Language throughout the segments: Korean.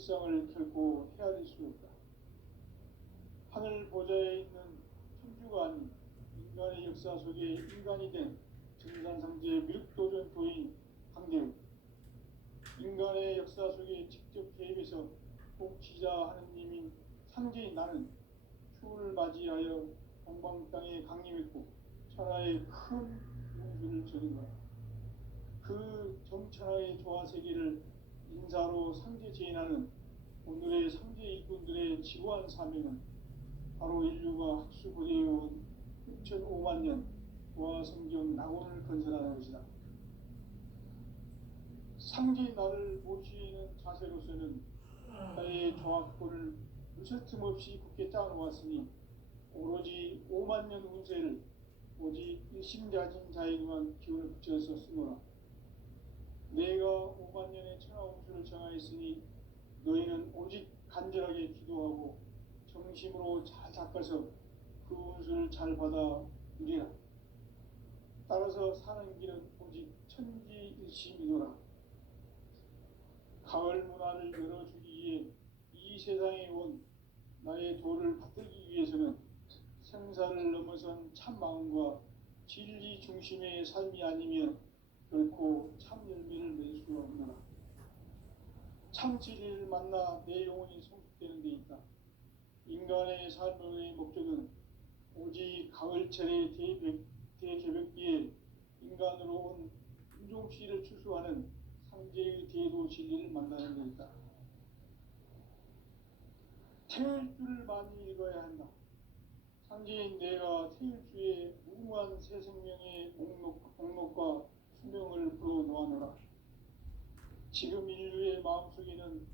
일상을 결코 헤아릴 수 없다. 하늘 보좌에 있는 천주가 아닌 인간의 역사 속에 인간이 된 증산상제의 미륵도전 도인 강대우, 인간의 역사 속에 직접 개입해서 통치자 하느님인 상제인 나는 추운을 맞이하여 동방 땅에 강림했고 천하에 큰 용수를 저린 거야. 그 정천하의 조화세계를 인사로 상제 제인하는 오늘의 상제 일꾼들의 지고한 사명은 바로 인류가 학수고대해온 6,500만 년 조화성경 낙원을 건설하는 것이다. 상제인 나를 모시는 자세로서는 나의 조화권을 무슨 틈없이 굳게 짜놓았으니 오로지 5만 년 운세를 오직 일심가진 자에게만 기운을 붙여서 쓰노라. 내가 5만 년의 천하운수를 정하였으니 너희는 오직 간절하게 기도하고 정심으로 잘 닦아서 그 운수를 잘 받아 누리라. 따라서 사는 길은 오직 천지일심이노라. 가을 문화를 열어주기 위해 이 세상에 온 나의 도를 받들기 위해서는 생사를 넘어선 참마음과 진리 중심의 삶이 아니면 결코 참 열매를 맺을 수가 없노라. 참 진리를 만나 내 영혼이 성숙되는 데 있다. 인간의 삶의 목적은 오직 가을철의 대개벽기에 인간으로 온 인종씨를 추수하는 상제의 대도 진리를 만나는 데 있다. 태일 줄을 많이 읽어야 한다. 상제인 내가 태일주의 무궁한 새 생명의 목록과 수명을 불어놓아노라. 지금 인류의 마음속에는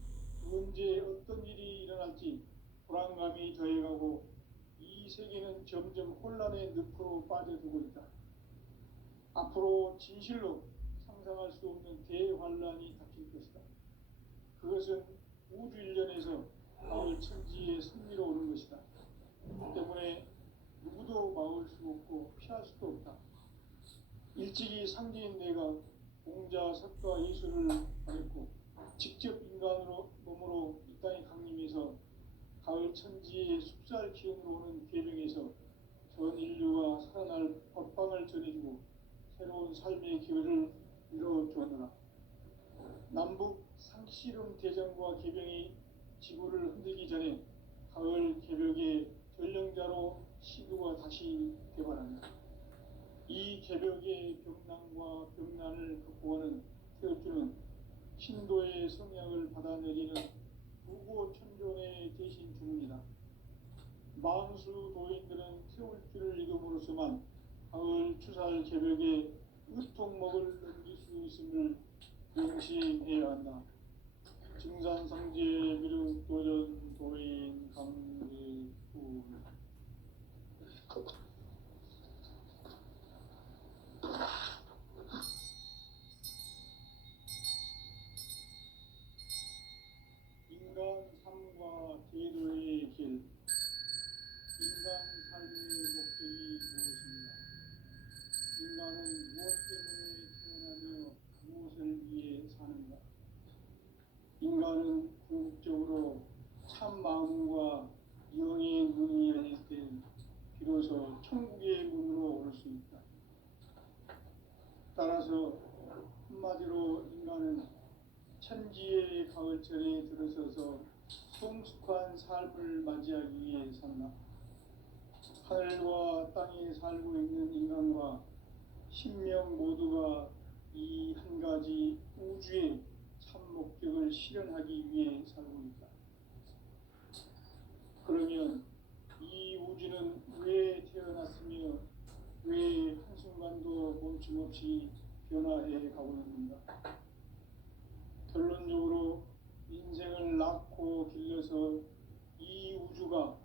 언제 어떤 일이 일어날지 불안감이 더해가고 이 세계는 점점 혼란의 늪으로 빠져들고 있다. 앞으로 진실로 상상할 수 없는 대환란이 닥칠 것이다. 그것은 우주 일련에서 가을 천지의 승리로 오는 것이다. 때문에 누구도 막을 수 없고 피할 수도 없다. 일찍이 상제인 내가 공자, 석가, 예수를 받았고 직접 인간으로 몸으로 이 땅에 강림해서 가을 천지의 숲살 기운으로 오는 계명에서 전 인류가 살아날 법방을 전해주고 새로운 삶의 기회를 이뤄주었노라. 남북 상씨름 대전과 개병이 지구를 흔들기 전에 가을 개벽의 전령자로 시두가 다시 개발한다. 이 개벽의 병난과 병난을 극복하는 태엽주는 신도의 성약을 받아내리는 부고천존의 대신 주문이다. 만수 도인들은 태울주를 읽음으로써만 가을 추살 개벽에 으통먹을 넘길 수 있음을 명심해야 한다. 증산상제 미륵도전 도인 강제후 인간 삶과 제도의 길. 인간 삶의 목적이 무엇인가? 인간은 무엇 때문에 태어나며 무엇을 위해 사는가? 인간은 궁극적으로 참 마음과 영의 문이 열릴 때 비로소 천국의 문으로 오를 수 있다. 따라서 한마디로 인간은 천지의 가을철에 들어서서 성숙한 삶을 맞이하기 위해 산다. 하늘과 땅에 살고 있는 인간과 신명 모두가 이 한 가지 우주의 참 목적을 실현하기 위해 살고 있다. 그러면 이 우주는 왜 태어났으며 왜 한순간도 멈춤없이 변화해 가고 있는가? 결론적으로 인생을 낳고 길러서 이 우주가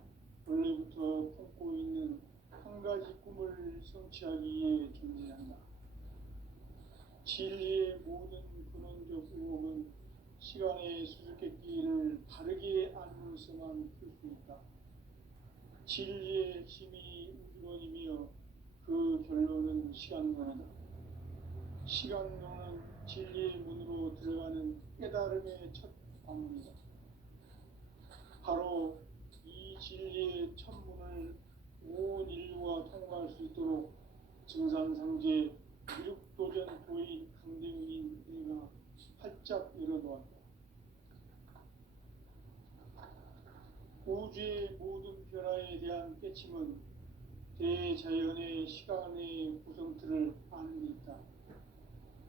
원래부터 품고 있는 한 가지 꿈을 성취하기 위해 존재한다. 진리의 모든 근원적 의혹은 시간의 수수께끼를 바르게 알므로서만 풀 수 있다. 진리의 핵심이 우주론이며 그 결론은 시간론이다. 시간론은 진리의 문으로 들어가는 깨달음의 첫 방문이다. 나아갈 수 있도록 증산상제 미륵도전 도인 강대훈인 내가 활짝 열어놓았다. 우주의 모든 변화에 대한 깨침은 대자연의 시간의 구성틀을 아는 데 있다.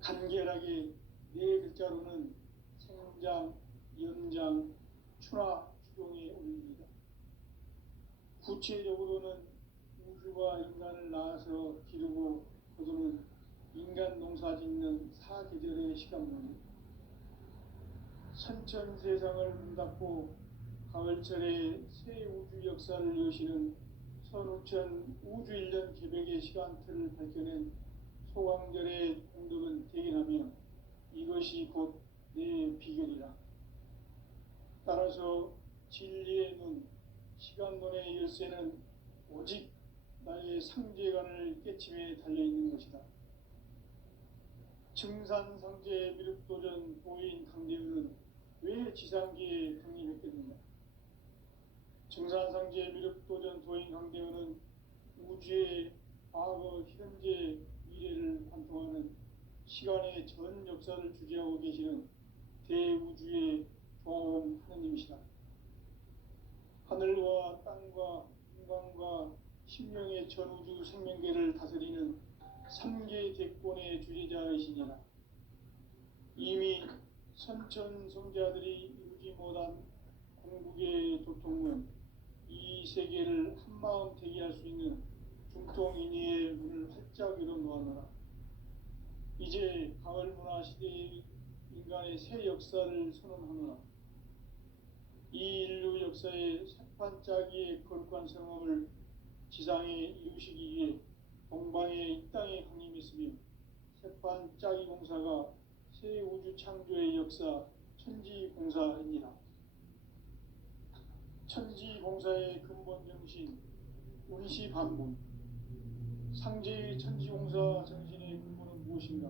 간결하게 네 글자로는 생장, 연장, 추나 추동에 올립니다. 구체적으로는 우주가 인간을 낳아서 기르고 거두는 인간 농사 짓는 사계절의 시간론입니다. 선천 세상을 문닫고 가을철에 새 우주 역사를 여시는 선우천 우주 1년 개백의 시간틀을 밝혀낸 소강절의 공덕은 대견하며 이것이 곧 내 비결이라. 따라서 진리의 눈, 시간론의 열쇠는 오직 나의 상제관을 깨침에 달려있는 것이다. 증산상제 미륵도전 도인 강대훈은 왜 지상계에 강림했겠는가? 증산상제 미륵도전 도인 강대훈은 우주의 과거, 현재, 미래를 관통하는 시간의 전 역사를 주재하고 계시는 대우주의 조화원 하느님이시다. 하늘과 땅과 인간과 신명의 전우주 생명계를 다스리는 3계 대권의 주재자이시니라. 이미 선천성자들이 이루지 못한 공국의 도통은 이 세계를 한마음 되게 할 수 있는 중통인의의 문을 활짝 열어놓았노라. 이제 가을문화 시대의 인간의 새 역사를 선언하노라. 이 인류 역사의 새판짜기의 거룩한 성험을 지상에 이루시기 위해 동방의 이 땅에 강림했으며 새판짜기 공사가 새 우주 창조의 역사 천지공사입니다. 천지공사의 근본 정신 운시반본. 상제의 천지공사 정신의 근본은 무엇인가?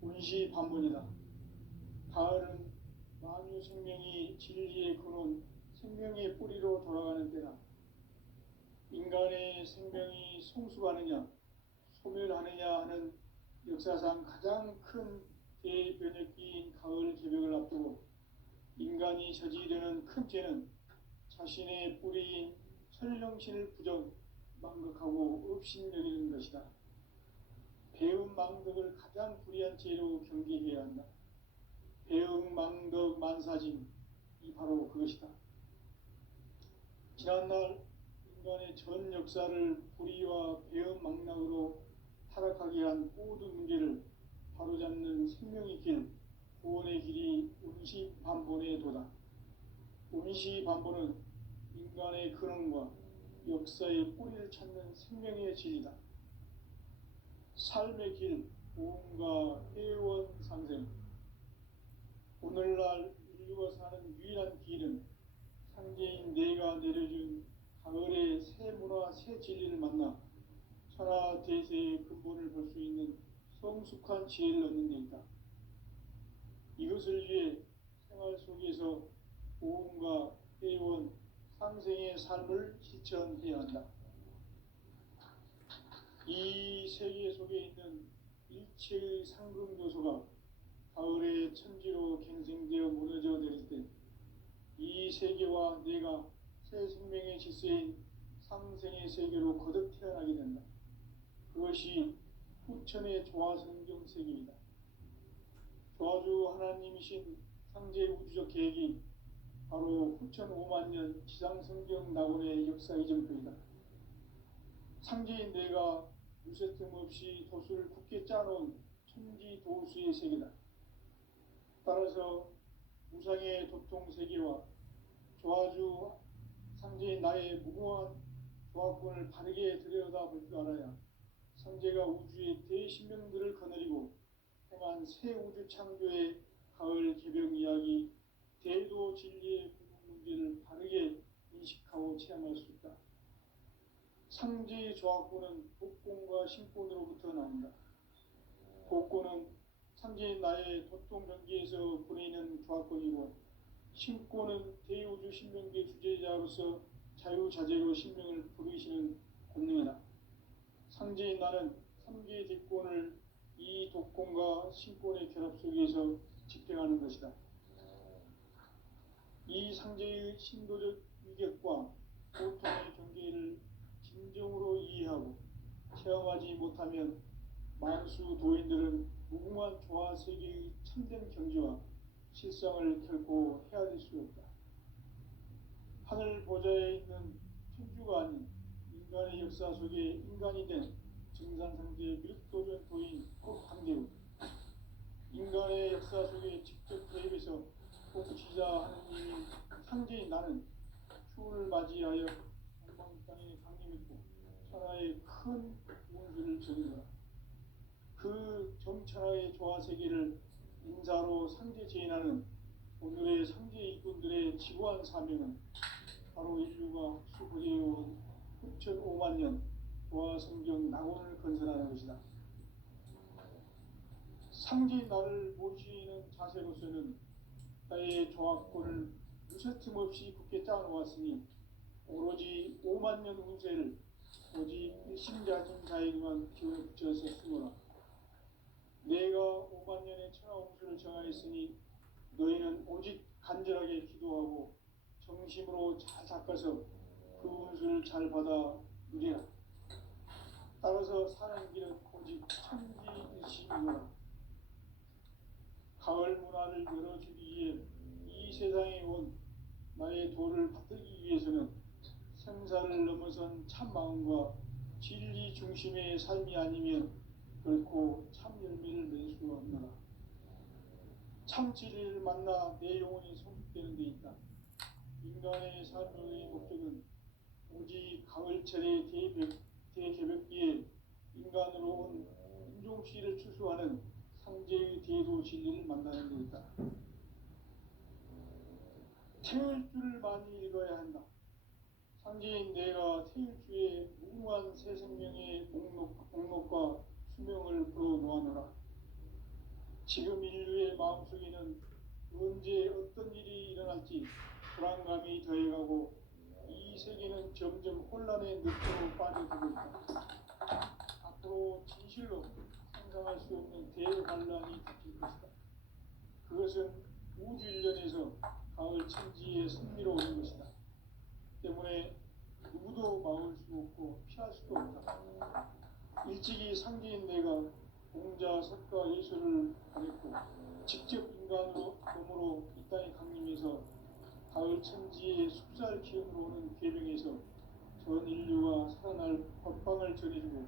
운시반본이다. 가을은 만유 생명이 진리의 근원, 생명의 뿌리로 돌아가는 때다. 인간의 생명이 성숙하느냐, 소멸하느냐 하는 역사상 가장 큰 대변혁기인 가을 개벽을 앞두고 인간이 저지르는 큰 죄는 자신의 뿌리인 설령신을 부정, 망극하고 업신여기는 것이다. 배움 망덕을 가장 불의한 죄로 경계해야 한다. 배움 망덕 만사짐이 바로 그것이다. 지난날 인간의 전 역사를 불의와 배움 망락으로 타락하게 한 모든 문제를 바로잡는 생명의 길, 구원의 길이 운시반본의 도다. 운시반본은 인간의 근원과 역사의 뿌리를 찾는 생명의 진리다. 삶의 길, 보험과 회원 상생. 오늘날 인류가 사는 유일한 길은 상제인 내가 내려준 가을의 새 문화, 새 진리를 만나 천하 대세의 근본을 볼 수 있는 성숙한 지혜를 얻는 데 있다. 이것을 위해 생활 속에서 보험과 회원, 상생의 삶을 실천해야 한다. 이 세계 속에 있는 일체의 상금 요소가 가을의 천지로 갱생되어 무너져 내릴 때 이 세계와 내가 새 생명의 질서인 상생의 세계로 거듭 태어나게 된다. 그것이 후천의 조화성경 세계이다. 조화주 하나님이신 상제 우주적 계획이 바로 후천 5만 년 지상성경 낙원의 역사 이정표이다. 상제인 내가 무쇠 틈 없이 도수를 굳게 짜놓은 천지 도수의 세계다. 따라서 무상의 도통 세계와 조화주 상제인 나의 무궁한 조화권을 바르게 들여다볼 줄 알아야 상제가 우주의 대신명들을 거느리고 행한 새 우주 창조의 가을 개벽 이야기, 대도 진리의 궁극 문제를 바르게 인식하고 체험할 수 있다. 상제의 조화권은 복권과 신권으로부터 나온다. 복권은 상제인 나의 도통 경계에서 보내는 조화권이고, 신권은 대우주 신명계 주제자로서 자유자재로 신명을 부르시는 권능이다. 상제인 나는 3개 대권을 이 독권과 신권의 결합 속에서 집행하는 것이다. 이 상제의 신도적 위격과 고통의 경계를 진정으로 이해하고 체험하지 못하면 만수 도인들은 무궁한 조화 세계의 참된 경지와 실상을 결코 헤아릴 수 없다. 하늘 보좌에 있는 천주가 아닌 인간의 역사 속에 인간이 된 증산상제 밀도전 도인 강대우, 인간의 역사 속에 직접 개입해서 복지자 하느님이 상제인 나는 추운을 맞이하여 동방 땅에 강림했고 천하의 큰 운수를 전이노라. 그 정천하의 조화 세계를 인사로 상제 제인하는 오늘의 상제 일꾼들의 지구한 사명은 바로 인류가 수고해온 9,500만 년 조화 성경 낙원을 건설하는 것이다. 상제인 나를 모시는 자세로서는 나의 조화권을 무쇠틈 없이 굳게 짜놓았으니 오로지 5만 년 운세를 오직 일심자진 자에게만 기운을 붙여서 쓰노라. 내가 5만 년의 천하 운수를 정하였으니 너희는 오직 간절하게 기도하고 정심으로 잘 닦아서 그 운수를 잘 받아 누리라. 따라서 사는 길은 오직 천지일심이노라. 가을 문화를 열어주기 위해 이 세상에 온 나의 도를 받들기 위해서는 생사를 넘어선 참 마음과 진리 중심의 삶이 아니면 결코 참 열매를 맺을 수 없노라. 참 진리를 만나 내 영혼이 성숙되는 데 있다. 인간의 삶의 목적은 오직 가을철의 대개벽기에 인간으로 온 인종씨를 추수하는 상제의 대도 진리를 만나는 데 있다. 태일주를 많이 읽어야 한다. 상제인 내가 태일주의 무궁한 새 생명의 목록과 수명을 풀어놓아노라. 지금 인류의 마음속에는 언제 어떤 일이 일어날지 불안감이 더해가고 이 세계는 점점 혼란의 늪으로 빠져들고 있다. 앞으로 진실로 상상할 수 없는 대반란이 닥칠 것이다. 그것은 우주 일련에서 가을 천지의 승리로 오는 것이다. 때문에 누구도 막을 수 없고 피할 수도 없다. 일찍이 상제인 내가 공자, 석가, 예수를 가렸고 직접 인간으로 몸으로 이 땅에 강림해서 가을 천지의 숲살 기운으로 오는 계명에서 전 인류가 살아날 법방을 전해주고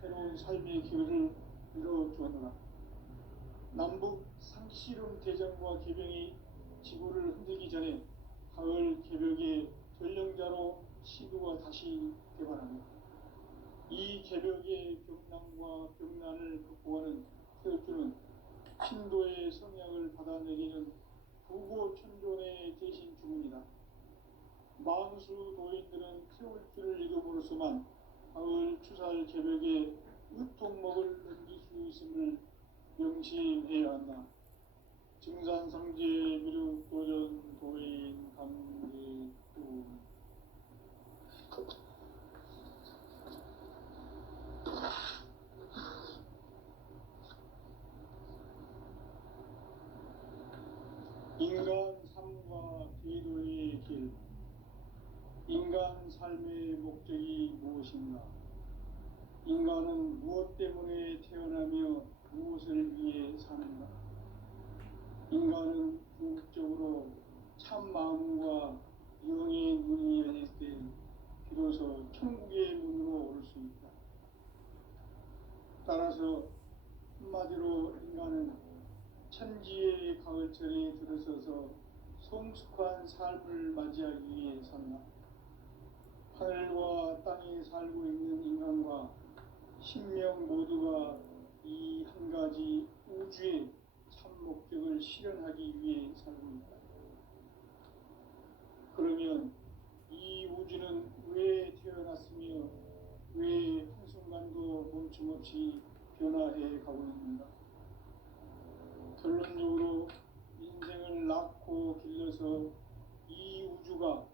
새로운 삶의 기회를 열어주었노라. 남북 상씨름 대전과 계병이 지구를 흔들기 전에 가을 개벽의 전령자로 시도가 다시 개발합니다. 이 개벽의 병난과 병난을 극복하는 태엽주는 신도의 성약을 받아내리는 부고천존의 대신 주문이다. 만수 도인들은 태울주를 읽음으로써만 가을 추살 개벽의 으통목을 넘길 수 있음을 명심해야 한다. 증산상제 미륵도전 도인 강제도 인간 삶과 기도의 길. 인간 삶의 목적이 무엇인가? 인간은 무엇 때문에 태어나며 무엇을 위해 사는가? 인간은 궁극적으로 참 마음과 영의 문이 열릴 때 비로소 천국의 문으로 올 수 있다. 따라서 한마디로 인간은 천지의 가을철에 들어서서 성숙한 삶을 맞이하기 위해 산다. 하늘과 땅에 살고 있는 인간과 신명 모두가 이 한 가지 우주의 참 목적을 실현하기 위해 살고 있다. 그러면 이 우주는 왜 태어났으며 왜 한순간도 멈춤없이 변화해 가고 있는가? 결론적으로 인생을 낳고 길러서 이 우주가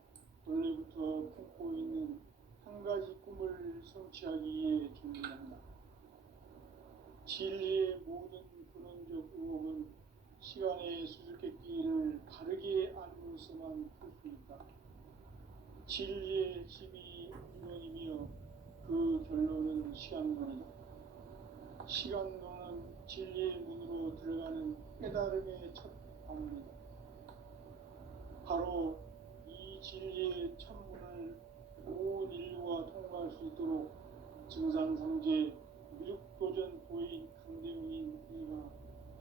원래부터 품고 있는 한 가지 꿈을 성취하기 위해 존재한다. 진리의 모든 근원적 의혹은 시간의 수수께끼를 바르게 알고서만 풀 수 있다. 진리의 힘이 근원이며 그 결론은 시간론이다. 시간론은 진리의 문으로 들어가는 깨달음의 첫 방문이다. 바로 이 진리의 천문을 온 인류가 통과할 수 있도록 증산상제 미륵도전 도인 강대웅인 이가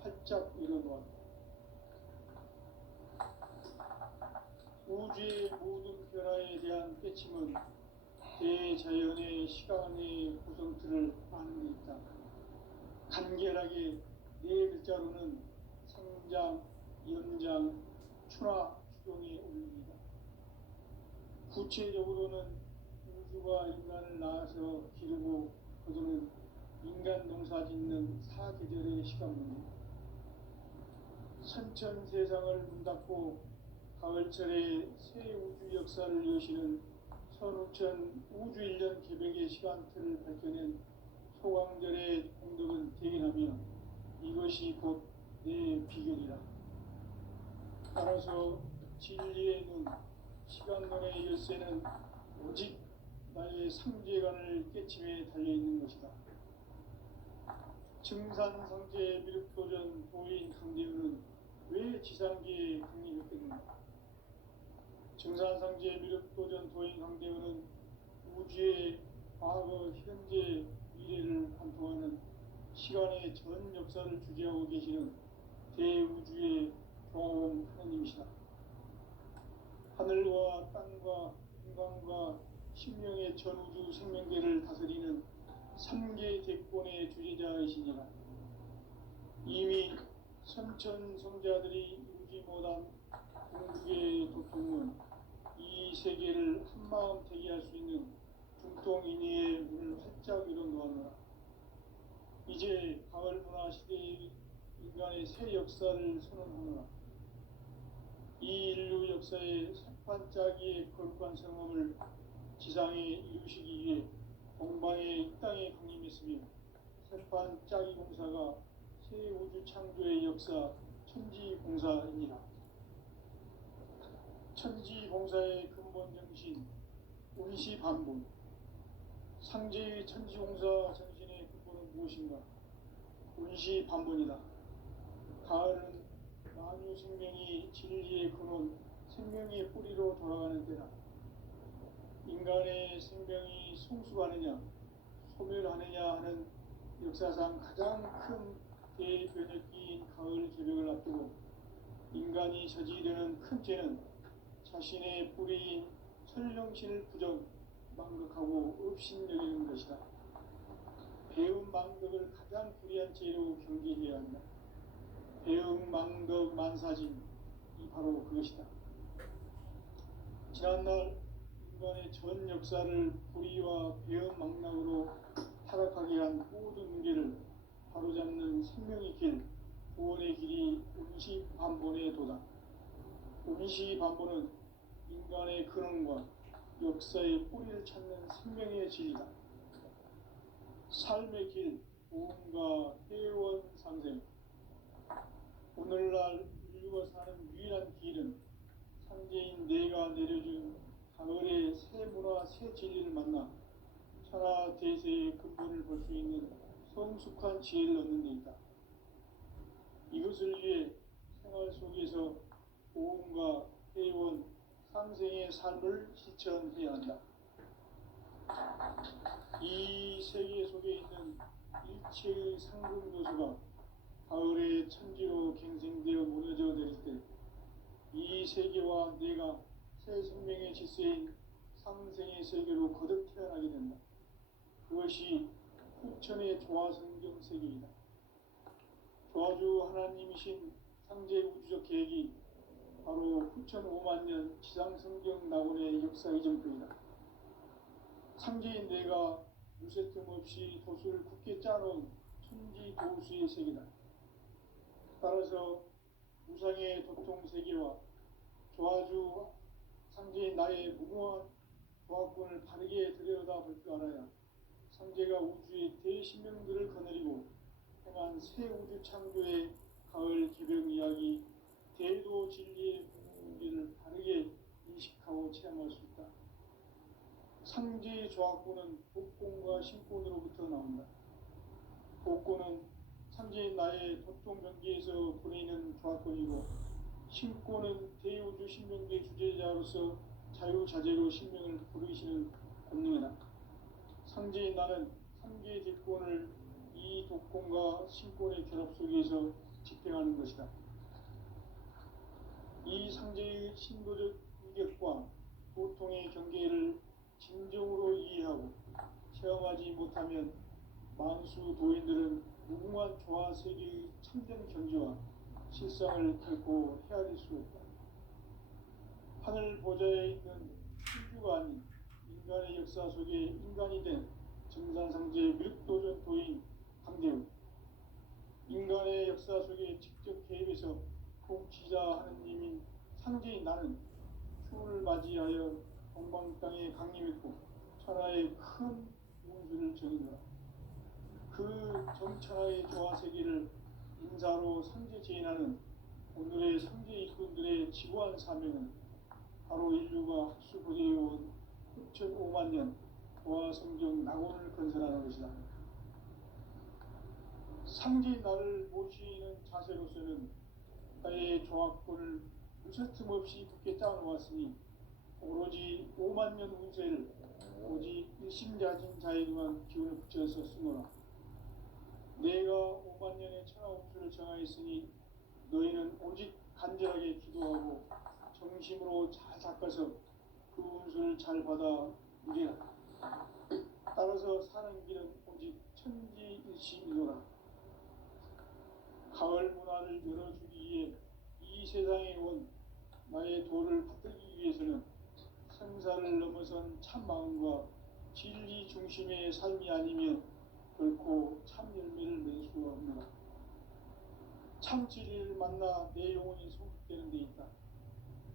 활짝 열어놓았다. 우주의 모든 변화에 대한 깨침은 대자연의 시간의 구성틀을 아는 데 있다. 간결하게 네 글자로는 생장, 연장, 추나, 추동에 올립니다. 구체적으로는 우주가 인간을 낳아서 기르고 거두는 인간 농사 짓는 사계절의 시간입니다. 선천 세상을 문 닫고 가을철에 새 우주 역사를 여시는 선우천 우주 1년 개벽의 시간틀을 밝혀낸 소강절의 공덕은 대견하며 이것이 곧 내 비결이라. 따라서 진리의 눈, 시간론의 열쇠는 오직 나의 상제관을 깨침에 달려있는 것이다. 증산상제 미륵도전 도인 강대우는 왜 지상계에 강림했겠는가? 증산상제 미륵도전 도인 강대우는 우주의 과거, 현재, 미래를 관통하는 시간의 전 역사를 주재하고 계시는 대우주의 종합원 하나님이시다. 하늘과 땅과 인간과 신명의 전우주 생명계를 다스리는 3개 대권의 주제자이시니라. 이미 선천성자들이 이루지 못한 궁극의 도통은 이 세계를 한마음 되게 할 수 있는 중통인의의 문을 활짝 열어놓았노라. 이제 가을 문화 시대의 인간의 새 역사를 선언하노라. 이 인류 역사의 산반짜기의 거룩한 성험을 지상에 이루시기 위해 동방의 이 땅에 강림했으며 산반짜기 공사가 새 우주 창조의 역사 천지공사이니라. 천지공사의 근본 정신 운시반본. 상제의 천지공사 정신의 근본은 무엇인가? 운시반본이다. 가을은 만유 생명이 진리의 근원, 생명의 뿌리로 돌아가는 때다. 인간의 생명이 성숙하느냐, 소멸하느냐 하는 역사상 가장 큰 대변혁기인 가을 개벽을 앞두고 인간이 저지르는 큰 죄는 자신의 뿌리인 설령신을 부정, 망극하고 업신여기는 것이다. 배움 망극을 가장 불의한 죄로 경계해야 한다. 배움 망극 만사진, 이 바로 그것이다. 지난날 인간의 전 역사를 불의와 배움 망락으로 타락하게 한 모든 문제를 바로잡는 생명의 길, 구원의 길이 운시반본에 도다. 운시반본은 인간의 근원과 역사의 뿌리를 찾는 생명의 진리다. 삶의 길, 보험과 회원 상생. 오늘날 인류가 사는 유일한 길은 상제인 내가 내려준 가을의 새 문화, 새 진리를 만나 천하 대세의 근본을 볼 수 있는 성숙한 지혜를 얻는 데 있다. 이것을 위해 생활 속에서 보험과 회원, 상생의 삶을 실천해야 한다. 이 세계 속에 있는 일체의 상급 요소가 가을의 천지로 갱생되어 무너져 내릴 때 이 세계와 내가 새 생명의 질서인 상생의 세계로 거듭 태어나게 된다. 그것이 후천의 조화성경 세계이다. 조화주 하나님이신 상제 우주적 계획이 바로 후천 5만 년 지상성경 낙원의 역사 이전표이다. 상제인 내가 무쇠 틈 없이 도수를 굳게 짜놓은 천지 도수의 세계다. 따라서 무상의 도통 세계와 조화주 상제인 나의 무궁한 조합권을 바르게 들여다볼 줄 알아야 상제가 우주의 대신명들을 거느리고 행한 새 우주 창조의 가을 개벽 이야기, 대도 진리의 문제를 바르게 인식하고 체험할 수 있다. 상제의 조합권은 복권과 신권으로부터 나온다. 복권은 상제인 나의 도통 경계에서 보내는 조합권이고, 신권은 대우주 신명계 주제자로서 자유자재로 신명을 부르시는 권능이다. 상제인 나는 상계의 대권을 이 독권과 신권의 결합 속에서 집행하는 것이다. 이 상제의 신도적 인격과 보통의 경계를 진정으로 이해하고 체험하지 못하면 만수 도인들은 무궁한 조화 세계의 참된 경지와 실상을 결코 헤아릴 수 없다. 하늘 보좌에 있는 신주가 아닌 인간의 역사 속에 인간이 된 정산상제 밀도전 도인 강대우, 인간의 역사 속에 직접 개입해서 통치자 하느님인 상제인 나는 추를 맞이하여 동방 땅에 강림했고 천하의 큰 운수를 정의노라. 그 정천하의 조화 세계를 인사로 상제 제인하는 오늘의 상제 일꾼들의 지구한 사명은 바로 인류가 학수고대해온 6,500만 년 조화 성경 낙원을 건설하는 것이다. 상제인 나를 모시는 자세로서는 나의 조합권을 무쇠틈 없이 굳게 짜놓았으니 오로지 5만 년 운세를 오직 일심자진 자에게만 기운을 붙여서 쓰노라. 내가 5만 년의 천하 운수를 정하였으니 너희는 오직 간절하게 기도하고 정심으로 잘 닦아서 그 운수를 잘 받아 누리라. 따라서 사는 길은 오직 천지일심이노라. 가을 문화를 열어주기 위해 이 세상에 온 나의 도를 받들기 위해서는 생사를 넘어선 참 마음과 진리 중심의 삶이 아니면 결코 참 열매를 맺을 수가 없노라. 참 진리를 만나 내 영혼이 성숙되는 데 있다.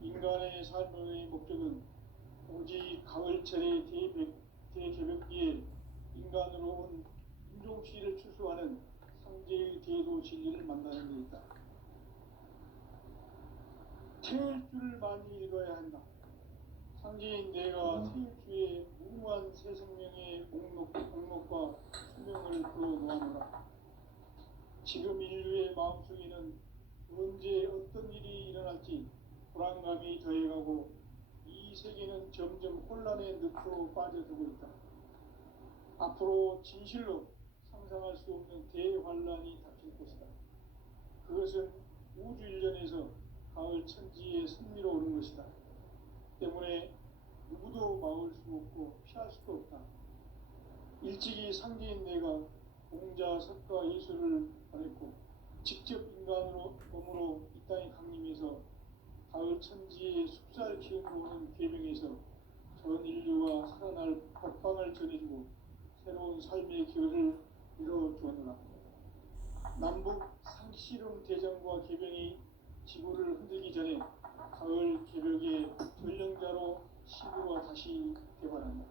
인간의 삶의 목적은 오직 가을철의 대개벽기에 인간으로 온 인종시를 추수하는 상제의 대도 진리를 만나는 데 있다. 태일주를 많이 읽어야 한다. 상제인 내가 태일주의 무궁한 새 생명의 목록과 수명을 풀어놓아노라. 지금 인류의 마음속에는 언제 어떤 일이 일어날지 불안감이 더해가고 이 세계는 점점 혼란의 늪으로 빠져들고 있다. 앞으로 진실로 상상할 수 없는 대환란이 닥칠 것이다. 그것은 우주 일련에서 가을 천지의 승리로 오는 것이다. 때문에 누구도 막을 수 없고 피할 수도 없다. 일찍이 상제인 내가 공자, 석가, 예술을 보냈고 직접 인간으로 몸으로 이 땅에 강림해서 가을 천지의 숲살 기운으로 오는 계명에서 전 인류가 살아날 법방을 전해주고 새로운 삶의 기회를 이뤄주었노라. 남북 상씨름 대전과 개병이 지구를 흔들기 전에 가을 개벽의 전령자로 시구가 다시 개발한다.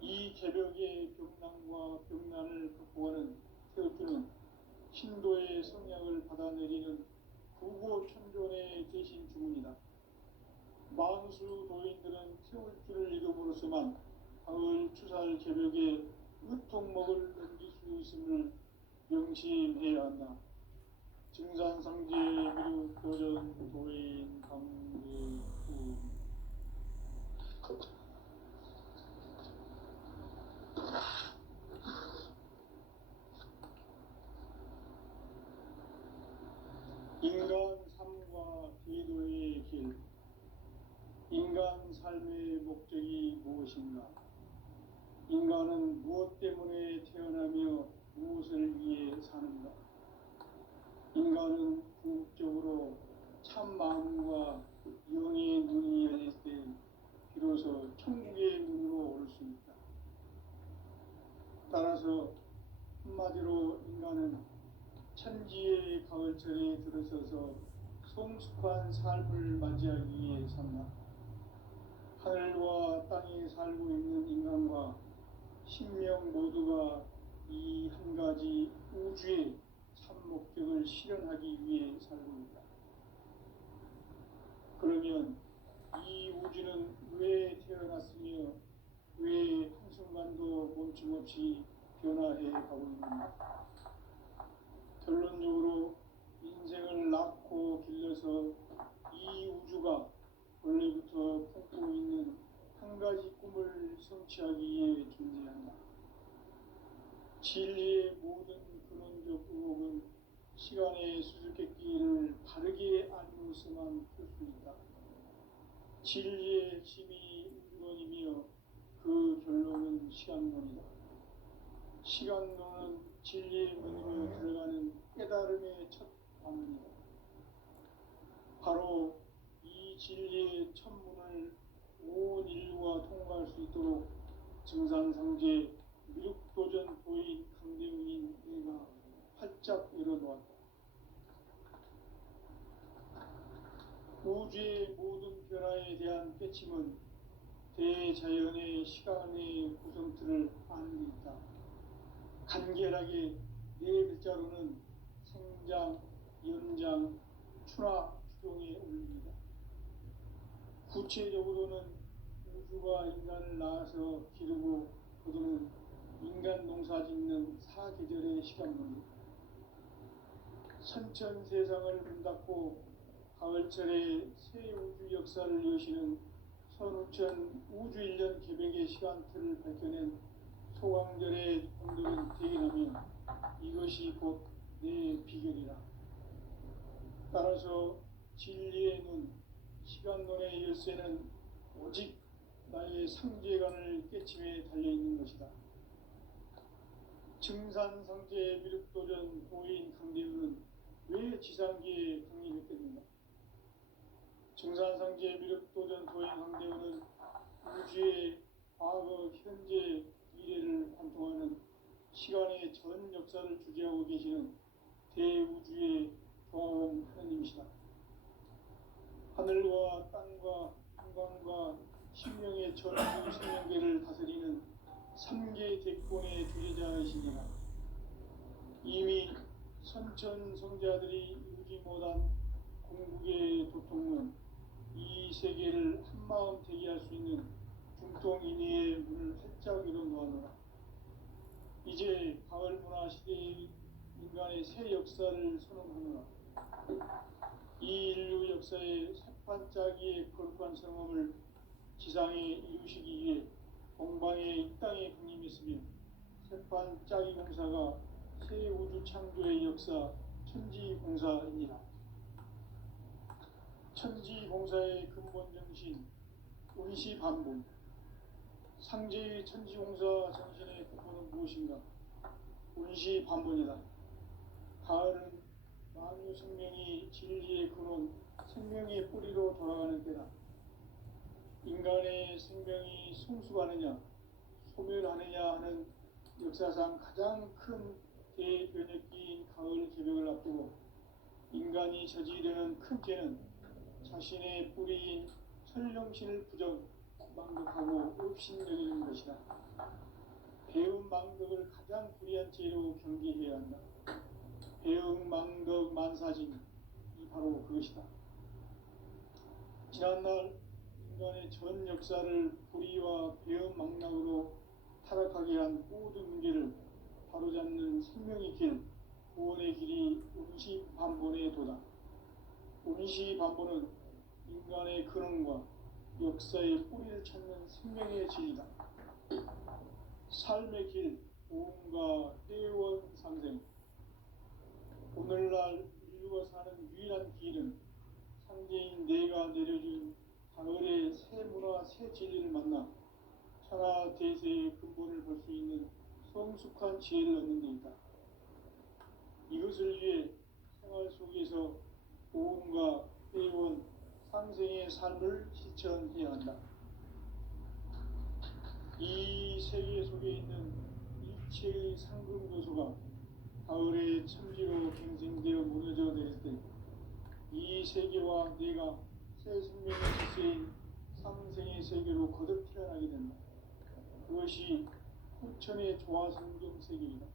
이 개벽의 병난과 병난을 극복하는 태극주는 신도의 성약을 받아내리는 구고천존의 대신 주문이다. 만수 도인들은 태울주를 읽음으로써만 가을 추살 개벽의 의통목을 넘길 수 있음을 명심해야 한다. 증산상제 미루 도전 도인 강제후 인간 삶과 기도의 길. 인간 삶의 목적이 무엇인가? 인간은 무엇 때문에 태어나며 무엇을 위해 사는가? 인간은 궁극적으로 참 마음과 영의 눈이 열릴 때 비로소 천국의 문으로 올 수 있다. 따라서 한마디로 인간은 천지의 가을철에 들어서서 성숙한 삶을 맞이하기 위해 산다. 하늘과 땅에 살고 있는 인간과 신명 모두가 이 한 가지 우주의 참 목적을 실현하기 위해 살고 있다. 그러면 이 우주는 왜 태어났으며 왜 한순간도 멈춤없이 변화해 가고 있는가? 결론적으로 인생을 낳고 길러서 이 우주가 원래부터 품고 있는 한 가지 꿈을 성취하기 위해 존재한다. 진리의 모든 근원적 의혹은 시간의 수수께끼를 바르게 알고서만 풀 수 있다. 진리의 핵심이 우주론이며 그 결론은 시간론이다. 시간론은 진리의 문으로 들어가는 깨달음의 첫 관문이다. 바로 이 진리의 첫 문을 온 인류가 통과할 수 있도록 증산상제 미륵도전 도인 강대웅인 내가 활짝 열어놓았다. 우주의 모든 변화에 대한 깨침은 대자연의 시간의 구성틀을 아는 데 있다. 간결하게 네 글자로는 생장, 연장, 추나 추종에 올립니다. 구체적으로는 우주가 인간을 낳아서 기르고 거두는 인간 농사 짓는 사계절의 시간론이다. 선천 세상을 문닫고 가을철에 새 우주 역사를 여시는 선우천 우주 1년 계백의 시간틀을 밝혀낸 소강절의 공들은 대견하며 이것이 곧 내 비결이라. 따라서 진리의 눈, 시간론의 열쇠는 오직 나의 상제관을 깨침에 달려있는 것이다. 증산상제 미륵도전 도인 강대웅은 왜 지상기에 강림했겠는가? 증산상제 미륵도전 도인 강대웅은 우주의 과거, 현재, 미래를 관통하는 시간의 전 역사를 주재하고 계시는 대우주의 경험 하느님이시다. 하늘과 땅과 인간과 신명의 전부 생명계를 다스리는 3개 대권의 주제자이시니라. 이미 선천성자들이 이루지 못한 궁극의 도통은 이 세계를 한마음 대기할 수 있는 중통인의의 문을 활짝 열어놓아노라. 이제 가을 문화 시대의 인간의 새 역사를 선언하노라. 이 인류 역사의 새반짝이의 거룩한 성험을 지상에 이루시기 위해 동방에 이 땅에 강림했으며 새반짝이 공사가 새 우주 창조의 역사 천지공사이니라. 천지공사의 근본 정신 운시반본. 상제의 천지공사 정신의 근본은 무엇인가? 운시반본이다. 가을은 만유 생명이 진리의 근원, 생명의 뿌리로 돌아가는 때다. 인간의 생명이 성숙하느냐, 소멸하느냐 하는 역사상 가장 큰 대변혁기인 가을 개벽을 앞두고 인간이 저지르는 큰 죄는 자신의 뿌리인 천령신을 망덕하고 업신여기는 것이다. 배움 망덕을 가장 불의한 죄로 경계해야 한다. 배움 망덕 만사진이 바로 그것이다. 지난날 인간의 전 역사를 불의와 배움 망락으로 타락하게 한 모든 문제를 바로잡는 생명의 길, 구원의 길이 운시반본의 도다. 운시반본은 인간의 근원과 역사의 뿌리를 찾는 생명의 진리다. 삶의 길, 보험과 회원 상생. 오늘날 인류가 사는 유일한 길은 상제인 내가 내려준 가을의 새 문화, 새 진리를 만나 천하 대세의 근본을 볼 수 있는 성숙한 지혜를 얻는 데 있다. 이것을 위해 생활 속에서 보험과 회원, 상생의 삶을 실천해야 한다. 이 세계 속에 있는 일체의 상금 요소가 가을의 천지로 갱생되어 무너져 내릴 때 이 세계와 내가 새 생명의 질서인 상생의 세계로 거듭 태어나게 된다. 그것이 후천의 조화성경 세계이다.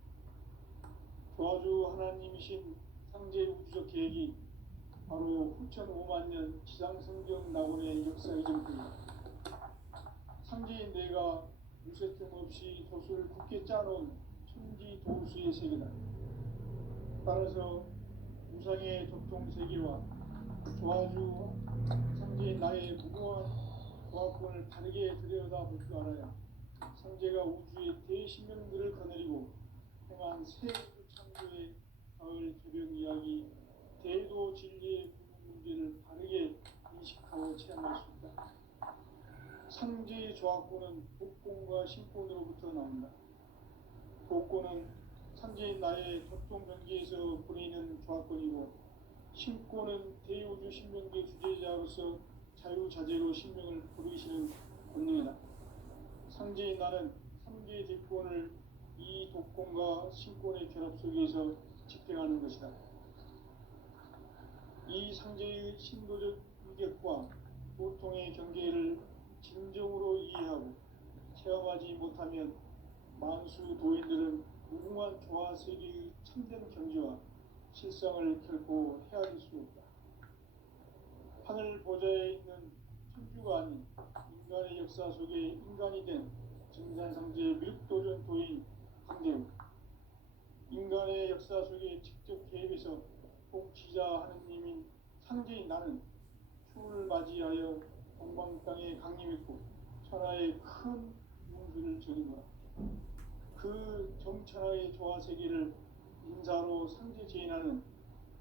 조화주 하나님이신 상제 우주적 계획이 바로 후천 5만 년 지상성경 낙원의 역사의 전부이다. 상제인 내가 무쇠틈 없이 도수를 굳게 짜놓은 천지 도수의 세계다. 따라서 우상의 접종 세계와 조화주 상제인 나의 무모한 조합권을 다르게 들여다볼 줄 알아야 상제가 우주의 대신명들을 거느리고 행한 새 우주 창조의 가을 개벽 이야기 대도 진리의 구분 문제를 바르게 인식하고 체험할 수 있다. 상제의 조합권은 복권과 신권으로부터 나온다. 복권은 상제인 나의 접종 경계에서 보내는 조합권이고, 신권은 대우주 신명계 주제자로서 자유자재로 신명을 부르시는 권능이다. 상제인 나는 3개의 대권을 이 독권과 신권의 결합 속에서 집행하는 것이다. 이 상제의 신도적 인격과 보통의 경계를 진정으로 이해하고 체험하지 못하면 만수 도인들은 무궁한 조화 세계의 참된 경지와 실상을 결코 헤아릴 수 없다. 하늘 보좌에 있는 천주가 아닌 인간의 역사 속에 인간이 된 증산상제의 밀도전 도인 강대우, 인간의 역사 속에 직접 개입해서 통치자 하느님인 상제인 나는 추운을 맞이하여 동방 땅에 강림했고 천하의 큰 문수를 전이노라. 그 정천하의 조화 세계를 인사로 상제 제인하는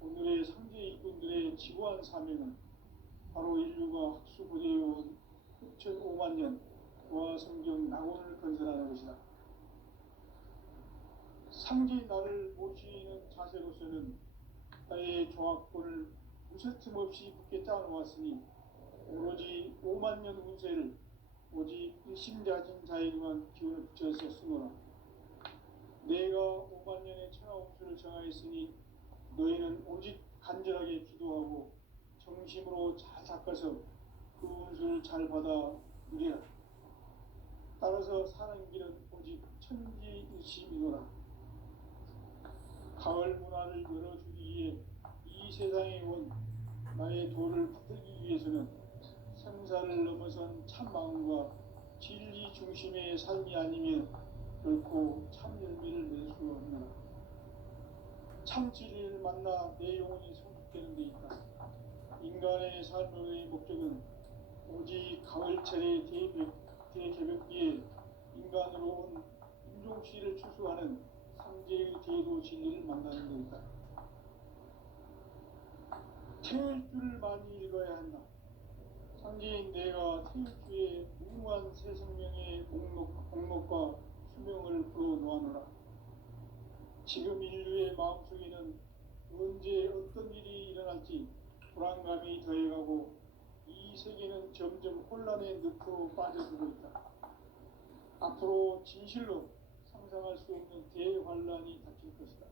오늘의 상제 일꾼들의 지고한 사명은 바로 인류가 학수고대해온 6,5만 년 조화 성경 낙원을 건설하는 것이다. 상제인 나를 모시는 자세로서는 나의 조합권을 무쇠틈 없이 굳게 짜놓았으니 오로지 5만 년 운세를 오직 일심자진 자에게만 기운을 붙여서 쓰노라. 내가 5만 년의 천하 운수를 정하였으니 너희는 오직 간절하게 기도하고 정심으로 잘 닦아서 그 운수를 잘 받아 누리라. 따라서 사는 길은 오직 천지일심이노라. 가을 문화를 열어주기 위해 이 세상에 온 나의 도를 붙들기 위해서는 생사를 넘어선 참 마음과 진리 중심의 삶이 아니면 결코 참 열매를 낼 수 없노라. 참 진리를 만나 내 영혼이 성숙되는 데 있다. 인간의 삶의 목적은 오직 가을철의 대개벽기에 인간으로 온 인종씨를 추수하는 상제의 대도 진리를 만나는 데 있다. 태일주를 많이 읽어야 한다. 상제인 내가 태일주의 무궁한 새 생명의 목록과 수명을 풀어놓아노라. 지금 인류의 마음속에는 언제 어떤 일이 일어날지 불안감이 더해가고 이 세계는 점점 혼란의 늪으로 빠져들고 있다. 앞으로 진실로 상상할 수 없는 대환란이 닥칠 것이다.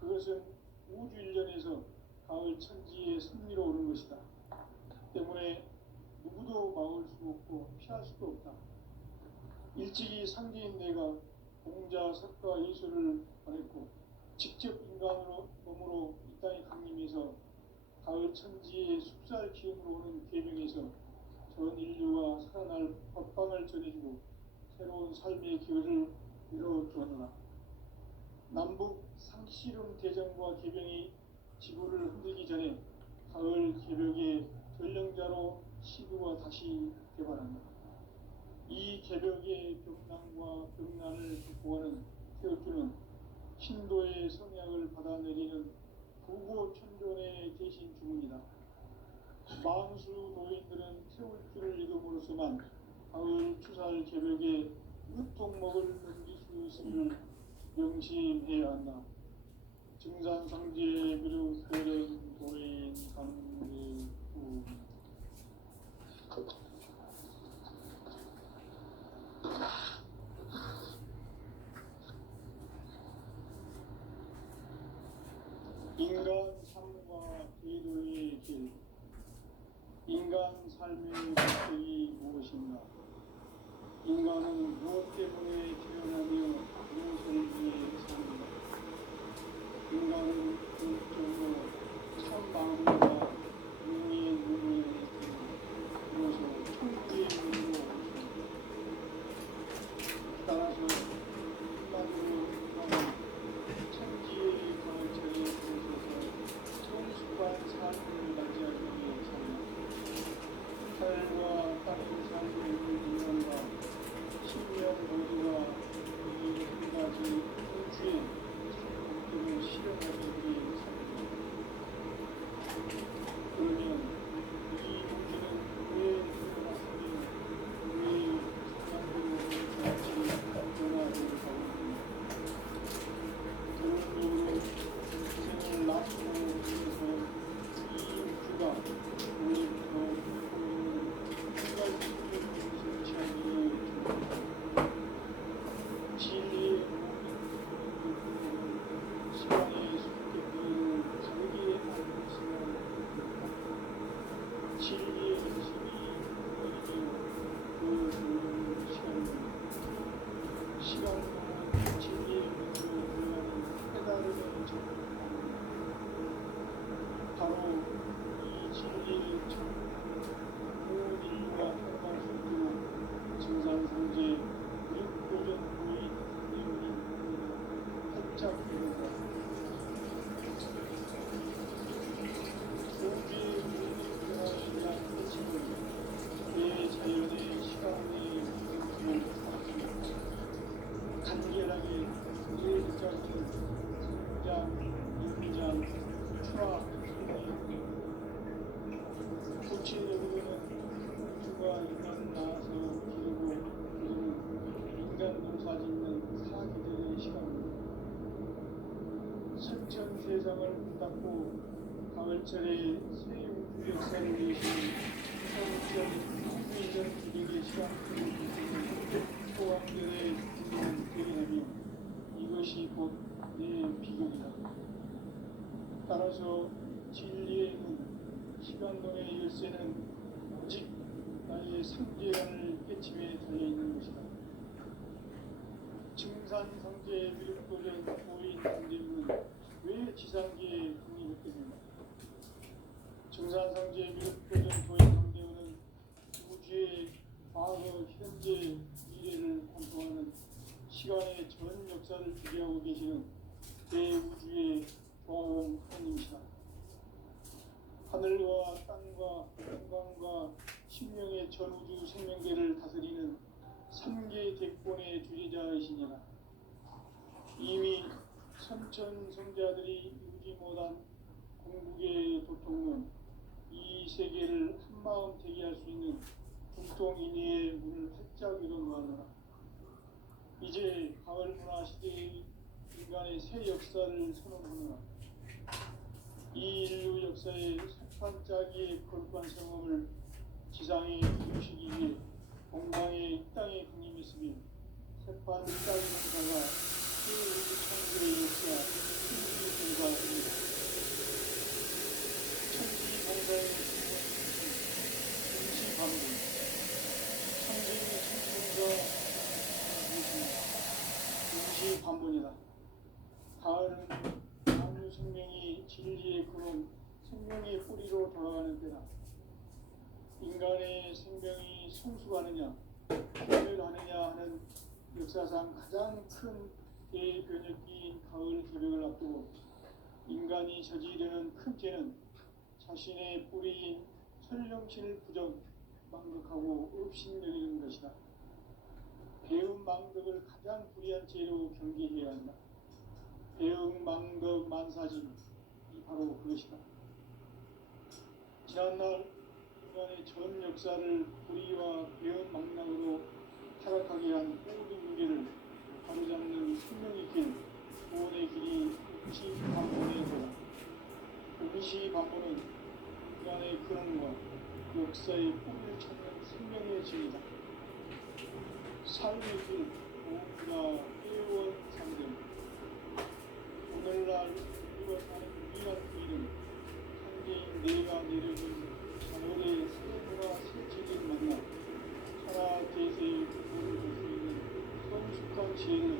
그것은 우주 일련에서 가을 천지의 승리로 오는 것이다. 때문에 누구도 막을 수 없고 피할 수도 없다. 일찍이 상제인 내가 공자, 석가, 예수를 보냈고 직접 인간으로 몸으로 이 땅에 강림해서 가을 천지의 숲살 기운으로 오는 계명에서 전 인류가 살아날 법방을 전해주고 새로운 삶의 기회를 이뤄주었노라. 남북 상씨름 대전과 개병이 지구를 흔들기 전에 가을 개벽의 전령자로 시구가 다시 개발한다. 이 개벽의 병난과 병난을 극복하는 태극주는 신도의 성약을 받아내리는 부고천존의 대신 주문이다. 만수 노인들은 태울주를 읽음으로써만 가을 추살 개벽에 으통목을 넘길 수 있음을 명심해야 한다. 증산상제의 비롯되는 도인 강대우. 인간 삶과 제도의 길. 인간 삶의 목적이 무엇인가? 인간은 무엇 때문에 태어나며 무엇을 위해 삽니까? 인간은 본적으로 참 마음과 용의 눈을 비로소 천국의 문으로 오십니다. 따라서 한마디로 말하면 천지의 거처에 들어서서 성숙한 삶을 맞이하기 위해 삽니다. 하늘과 땅에 살고 있는 인간과 신령 모두가 이 한 가지 우주의 목표를 실현하기 위해 삽니다. 그러면 이 우주는 왜 태어났으며 왜 사람들로 같이 변화를 가고 있는가? 결론적으로 인생을 낳고 위해서 이 우주가 원래부터 갖고 있는 한 가지 생명을 성취하기 위해 진리의 시간에 속했기를 다르게 알고 있으면 진리의 힘이 이르며 그 좋은 시간입니다. 시간과 진리의 문으로 들어가는 깨달음의 접근입니다. 바로 이 진리의 온 인류가 통할 수 있도록 증산성제 육도전 고인 내용이 활짝 열린다. 우주의 모든 변화에 대한 핵심은 대자연의 시간의 흐름을 따릅니다. 간결하게 일자진 성장, 인장, 추락, 승리, 구체적으로는 우주가 인간 낳아서 기르고 기르는 인간 농사 짓는 사기들의 시간입니다. 선천 세상을 문닫고 가을철에 새 우주 역사를 내시는 성전 후이전 기력의 시간들을 비추는 소왕들의 부르는 대리하며 이것이 곧 내 비극이다. 따라서 진리의 문, 시간론의 열쇠는 오직 나의 상제관을 깨침에 달려있는 것이다. 증산성제 미륵도전 오인 경제문은 왜 지상계에 국립했겠는가? 증산성제 미륵도전 도인 경제문은 우주의 과거, 현재, 미래를 관통하는 시간의 전 역사를 주재하고 계시는 대우주의 조화원 하나님이시다. 하늘과 땅과 건강과 신명의 전우주 생명계를 다스리는 3개 대권의 주제자이시니라. 이미 선천성자들이 이루지 못한 궁극의 도통은 이 세계를 한마음 되게 할 수 있는 중통인의의 문을 활짝 열어놓았노라. 이제 가을 문화 시대의 인간의 새 역사를 선언하노라. 이 인류 역사의 새판짜기의 거룩한 성험을 지상에 이루시기 위해 공방에 이 땅에 군림했으며 새판짜기 공사가 세우주 창조의 역사 천지 공사입니다. 천지 공사의 임시 방문 천지의 천지공사 임시 반본이다. 가을은 만유 생명이 진리의 근원, 생명의 뿌리로 돌아가는 때다. 인간의 생명이 성숙하느냐, 소멸하느냐 하는 역사상 가장 큰 대변혁기인 가을 개벽을 앞두고 인간이 저지르는 큰 죄는 자신의 뿌리인 설령신을 부정, 망극하고 업신여기는 것이다. 배움 망덕을 가장 불의한 죄로 경계해야 한다. 배움 망덕 만사짐이 바로 그것이다. 지난날 인간의 전 역사를 불의와 배움 망락으로 타락하게 한 모든 문제를 바로잡는 생명의 길, 구원의 길이 임시반본의 도다. 임시반본은 인간의 근원과 역사의 뿌리를 찾는 생명의 길이다. 삶의 길, 보험과 회원 상점. 오늘날 우리가 사는 유일한 길은 상대인 내가 내려준 자연의 세부와 실질을 만나 천하 대세의 부를 줄 수 죄를